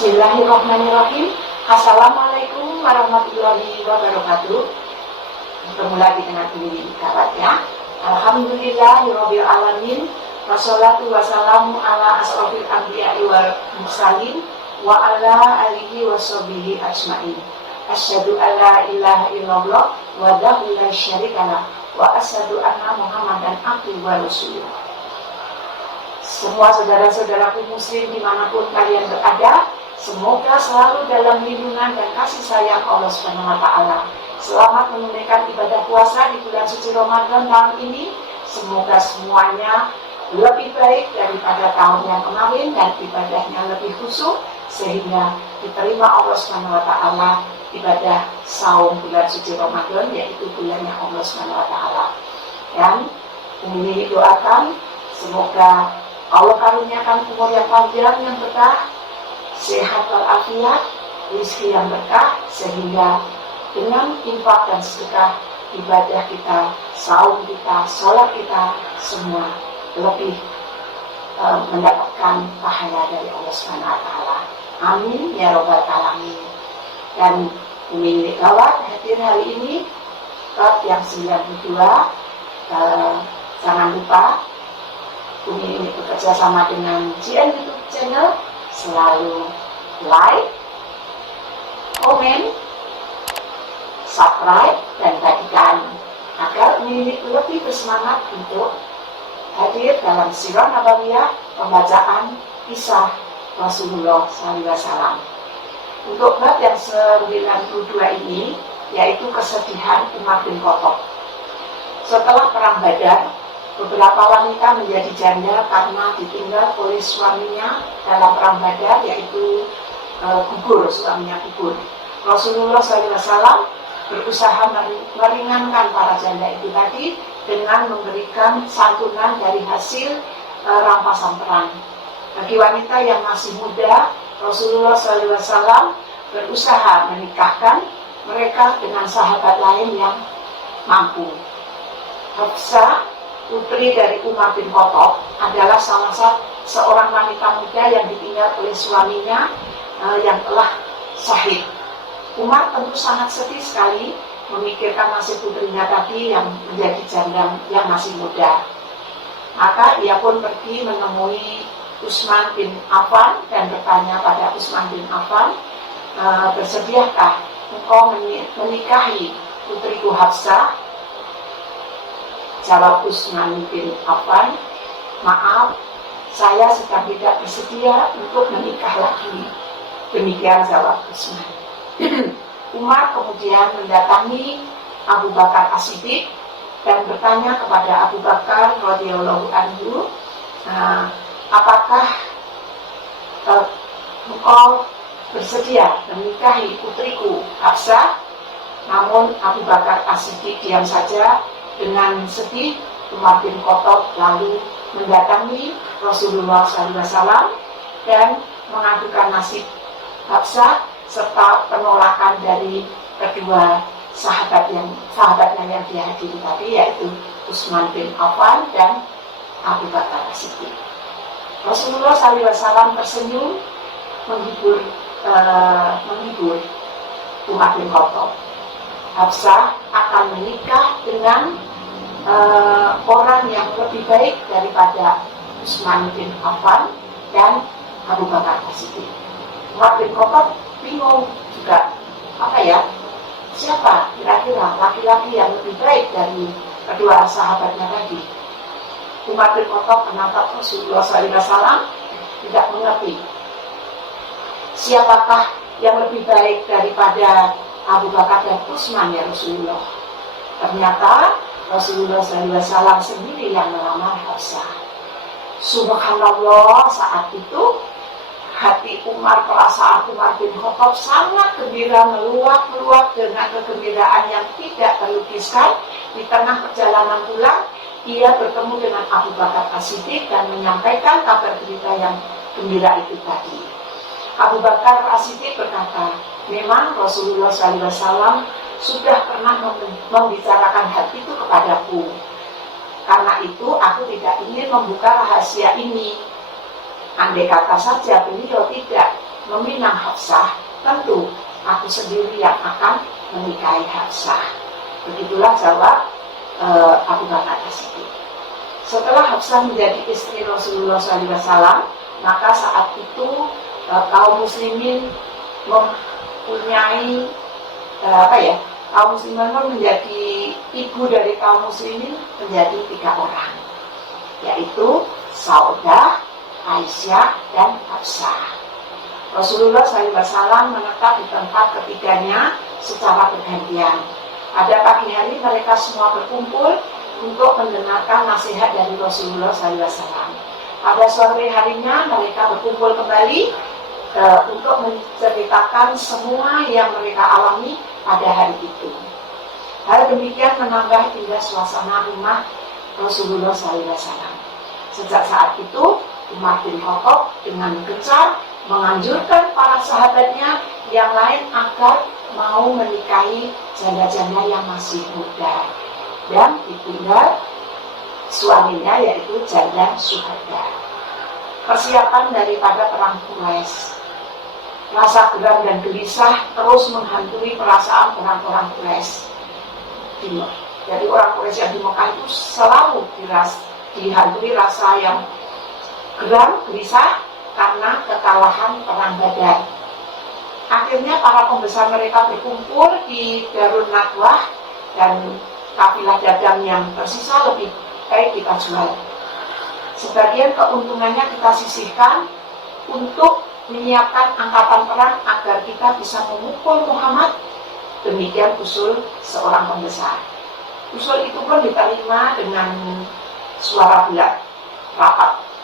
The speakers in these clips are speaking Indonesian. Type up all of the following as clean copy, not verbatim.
Bismillahirrahmanirrahim. Assalamualaikum warahmatullahi wabarakatuh. Bertemu lagi dengan ini kawan ya. Alhamdulillahirabbil alamin. Wassalatu wassalamu ala asrofil anbiya'i wal mursalin wa ala alihi washabihi ajmain. Asyhadu an la ilaha illallah wahdahu la syarikalah wa asyhadu anna Muhammadan abduhu wa rasuluh. Semua saudara-saudaraku muslim dimanapun kalian berada, semoga selalu dalam lindungan dan kasih sayang Allah Subhanahu wa Ta'ala. Selamat menunaikan ibadah puasa di bulan suci Ramadan tahun ini. Semoga semuanya lebih baik daripada tahun yang kemarin dan ibadahnya lebih khusyuk sehingga diterima Allah Subhanahu wa Ta'ala ibadah saum bulan suci Ramadan, yaitu bulannya Allah Subhanahu wa Ta'ala. Dan ini doakan semoga Allah karuniakan umur yang panjang yang berkah, sehat walafiat, rezeki yang berkah, sehingga dengan infak dan sedekah, ibadah kita, saum kita, sholat kita, semua lebih mendapatkan pahala dari Allah Subhanahu wa Ta'ala. Amin ya robbal alamin. Dan Umi Gawat hadir hari ini yang 92. Jangan lupa Umi bekerja sama dengan GN YouTube channel, selalu like, komen, subscribe, dan bagikan agar Umi lebih bersemangat untuk hadir dalam Sirah Nabawiyah, pembacaan kisah Rasulullah SAW. Untuk bab yang 92 ini, yaitu kesedihan Umar bin Khattab. Setelah perang Badar, beberapa wanita menjadi janda karena ditinggal oleh suaminya dalam perang Badar, yaitu gugur, suaminya gugur. Rasulullah SAW berusaha meringankan para janda itu tadi dengan memberikan santunan dari hasil rampasan perang. Bagi wanita yang masih muda, Rasulullah SAW berusaha menikahkan mereka dengan sahabat lain yang mampu. Hafsah, putri dari Umar bin Khattab, adalah salah seorang wanita muda yang ditinggal oleh suaminya yang telah syahid. Umar tentu sangat sedih sekali memikirkan nasib putrinya tadi yang menjadi janda yang masih muda. Maka ia pun pergi menemui Utsman bin Affan dan bertanya pada Utsman bin Affan, bersediakah engkau menikahi putriku Hafsah? Jawab Utsman bin Affan, maaf, saya sedang tidak bersedia untuk menikah lagi. Demikian jawab Utsman. Umar kemudian mendatangi Abu Bakar As-Siddiq dan bertanya kepada Abu Bakar radhiyallahu anhu, apakah engkau bersedia menikahi putriku Hafsah? Namun Abu Bakar As-Siddiq diam saja. Dengan sedih, Umar bin Khattab lalu mendatangi Rasulullah SAW dan mengadukan nasib Hafsah serta penolakan dari kedua sahabatnya yang dihadiri tadi, yaitu Utsman bin Affan dan Abu Bakar As-Siddiq. Rasulullah SAW tersenyum menghibur Umar bin Khattab. Hafsah akan menikah dengan orang yang lebih baik daripada Utsman bin Affan dan Abu Bakar As-Siddiq. Umar bin Khattab bingung juga, siapa kira-kira laki-laki yang lebih baik dari kedua sahabatnya tadi. Umar bin Khattab menatap Rasulullah SAW tidak mengerti siapakah yang lebih baik daripada Abu Bakar dan Utsman ya Rasulullah. Ternyata Rasulullah SAW sendiri yang melamar Hafsah. Subhanallah, saat itu hati perasaan Umar bin Khattab sangat gembira, meluap-luap dengan kegembiraan yang tidak terlukiskan. Di tengah perjalanan pulang, ia bertemu dengan Abu Bakar As-Siddiq dan menyampaikan kabar berita yang gembira itu tadi. Abu Bakar As-Siddiq berkata, memang Rasulullah SAW sudah pernah membicarakan hal itu kepadaku. Karena itu aku tidak ingin membuka rahasia ini. Andai kata saja beliau tidak meminang Hafsah, tentu aku sendiri yang akan menikahi Hafsah. Begitulah jawab Abu Bakar As-Siddiq. Setelah Hafsah menjadi istri Rasulullah SAW, maka saat itu kaum muslimin mempunyai kaum muslimin menjadi ibu dari kaum muslimin menjadi 3 orang, yaitu Saudah, Aisyah, dan Hafsah. Rasulullah SAW menetap di tempat ketiganya secara bergantian. Pada pagi hari mereka semua berkumpul untuk mendengarkan nasihat dari Rasulullah SAW. Pada sore harinya mereka berkumpul kembali untuk menceritakan semua yang mereka alami pada hari itu. Hal demikian menambah indah suasana rumah Rasulullah SAW. Sejak saat itu Umar bin Khattab dengan gencar menganjurkan para sahabatnya yang lain agar mau menikahi janda-janda yang masih muda dan ditinggal suaminya, yaitu janda syuhada. Persiapan daripada perang Quraisy. Rasa geram dan gelisah terus menghantui perasaan orang-orang Quraisy. Jadi orang Quraisy yang di Mekah itu selalu dihantui rasa yang geram, gelisah karena kekalahan perang Badar. Akhirnya para pembesar mereka berkumpul di Darun Nadwah dan kafilah dagang yang tersisa lebih baik kita jual. Sebagian keuntungannya kita sisihkan untuk menyiapkan angkatan perang agar kita bisa memukul Muhammad. Demikian usul seorang pembesar. Usul itu pun diterima dengan suara bulat.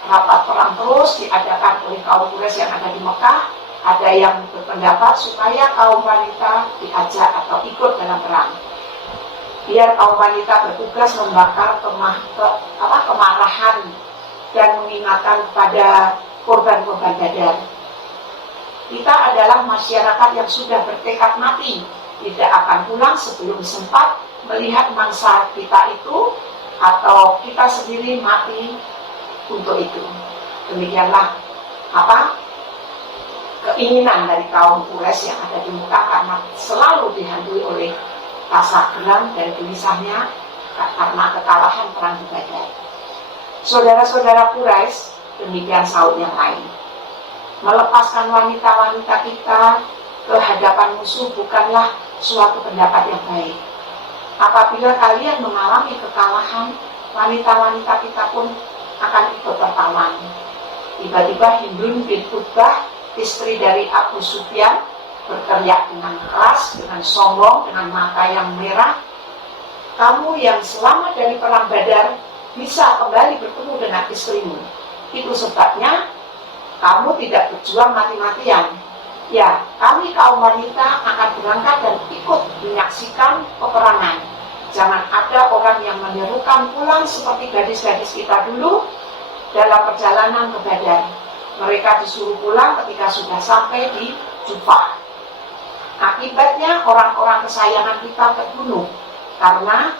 Rapat perang terus diadakan oleh kaum Quraisy yang ada di Mekah. Ada yang berpendapat supaya kaum wanita diajak atau ikut dalam perang, biar kaum wanita bertugas membakar kemarahan dan mengingatkan kepada korban-korban Badar. Kita adalah masyarakat yang sudah bertekad mati, tidak akan pulang sebelum sempat melihat mangsa kita itu atau kita sendiri mati untuk itu. Demikianlah keinginan dari kaum Quraisy yang ada di Mekah, karena selalu dihantui oleh rasa geram dan gelisahnya karena kekalahan perang di Badar. Saudara-saudara Quraisy, demikian saud yang lain. Melepaskan wanita-wanita kita ke hadapan musuh bukanlah suatu pendapat yang baik. Apabila kalian mengalami kekalahan, wanita-wanita kita pun akan ikut tertawan. Tiba-tiba Hindun bin Utbah, istri dari Abu Sufyan, berteriak dengan keras, dengan sombong, dengan mata yang merah, "Kamu yang selamat dari perang Badar bisa kembali bertemu dengan istrimu. Itu sebabnya kamu tidak berjuang mati-matian. Ya, kami kaum wanita akan berangkat dan ikut menyaksikan peperangan. Jangan ada orang yang menyerukan pulang seperti gadis-gadis kita dulu dalam perjalanan ke Badar. Mereka disuruh pulang ketika sudah sampai di Jufah. Akibatnya orang-orang kesayangan kita terbunuh karena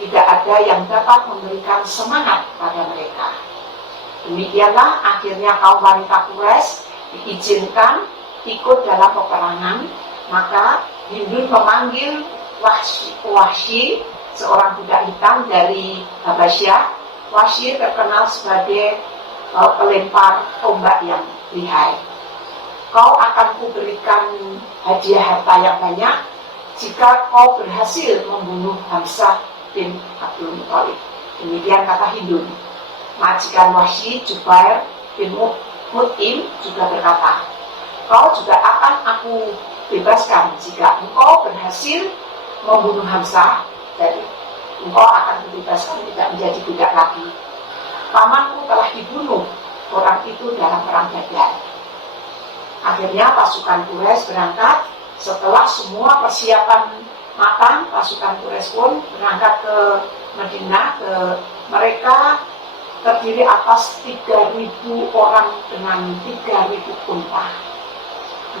tidak ada yang dapat memberikan semangat pada mereka." Demikianlah akhirnya kaum wanita Quraisy diizinkan ikut dalam peperangan. Maka Hindun memanggil Wahsy, seorang budak hitam dari Habasyah. Wahsy terkenal sebagai pelempar tombak yang lihai. "Kau akan kuberikan hadiah harta yang banyak jika kau berhasil membunuh Hamzah bin Abdul Muthalib." Demikian kata Hindun. Majikan Wahsy, Jubair bin Mut'im, juga berkata, "Kau juga akan aku bebaskan jika engkau berhasil membunuh Hamzah. Jadi engkau akan dibebaskan, tidak menjadi budak lagi. Pamanku telah dibunuh orang itu dalam perang Badar." Akhirnya pasukan Quraisy berangkat. Setelah semua persiapan matang, pasukan Quraisy pun berangkat ke Madinah. Mereka terdiri atas 3.000 orang dengan 3.000 unta.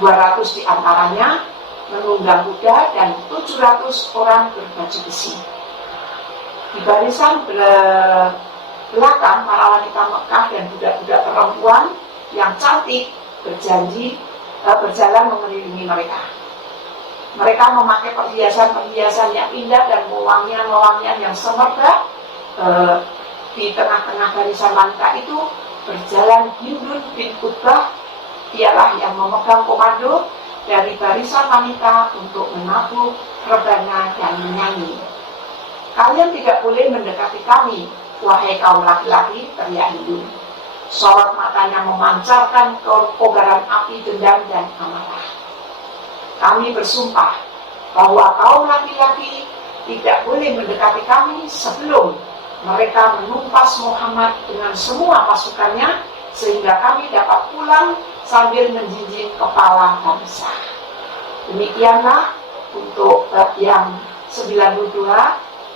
200 diantaranya menunggang kuda dan 700 orang berbaju besi. Di barisan belakang para wanita Mekah dan budak-budak perempuan yang cantik berjalan mengelilingi mereka. Mereka memakai perhiasan-perhiasan yang indah dan wewangian-wewangian yang semerbak. Di tengah-tengah barisan wanita itu berjalan Hindun bin Utbah. Dialah yang memegang komando dari barisan wanita untuk menabuh, rebana, dan menyanyi. Kalian tidak boleh mendekati kami, wahai kaum laki-laki, teriak Hindun. Sorot matanya memancarkan kobaran api dendam dan amarah. Kami bersumpah bahwa kaum laki-laki tidak boleh mendekati kami sebelum mereka menumpas Muhammad dengan semua pasukannya, sehingga kami dapat pulang sambil menjinjing kepala bangsa. Demikianlah untuk bab yang 92,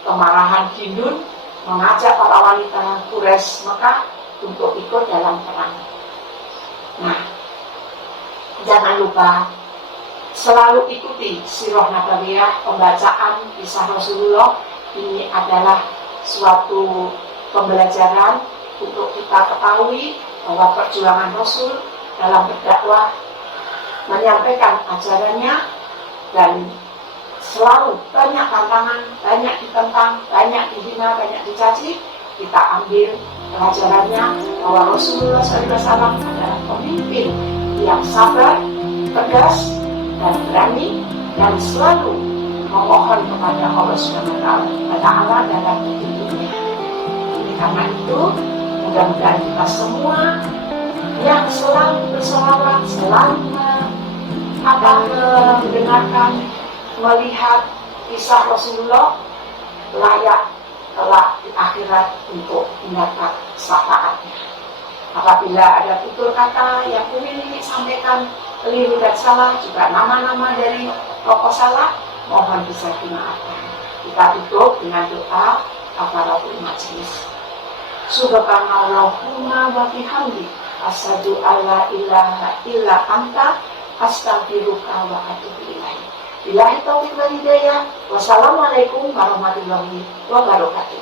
kemarahan Hindun mengajak para wanita Quraisy Mekah untuk ikut dalam perang. Nah, jangan lupa selalu ikuti sirah nabawiyah, pembacaan kisah Rasulullah. Ini adalah suatu pembelajaran untuk kita ketahui bahwa perjuangan Rasul dalam berdakwah, menyampaikan ajarannya, dan selalu banyak tantangan, banyak ditentang, banyak dihina, banyak dicaci. Kita ambil pelajarannya bahwa Rasulullah SAW adalah pemimpin yang sabar, tegas, dan berani, dan selalu memohon kepada Allah SWT dalam hidupnya. Karena itu, mudah-mudahan kita semua yang selalu bersolawat, selalu mendengarkan, melihat kisah Rasulullah, layak kelak di akhirat untuk mendapat syafaatnya. Apabila ada tutur kata yang ingin disampaikan keliru dan salah, juga nama-nama dari tokoh salah, mohon bisa dimaafkan. Kita tutup dengan doa kafaratul majlis. Subhanallahumma wa bihamdi, asyhadu alla ilaha illa anta, astaghfiruka wa atubu ilaik. Billahi taufiq wal hidayah. Wassalamualaikum warahmatullahi wabarakatuh.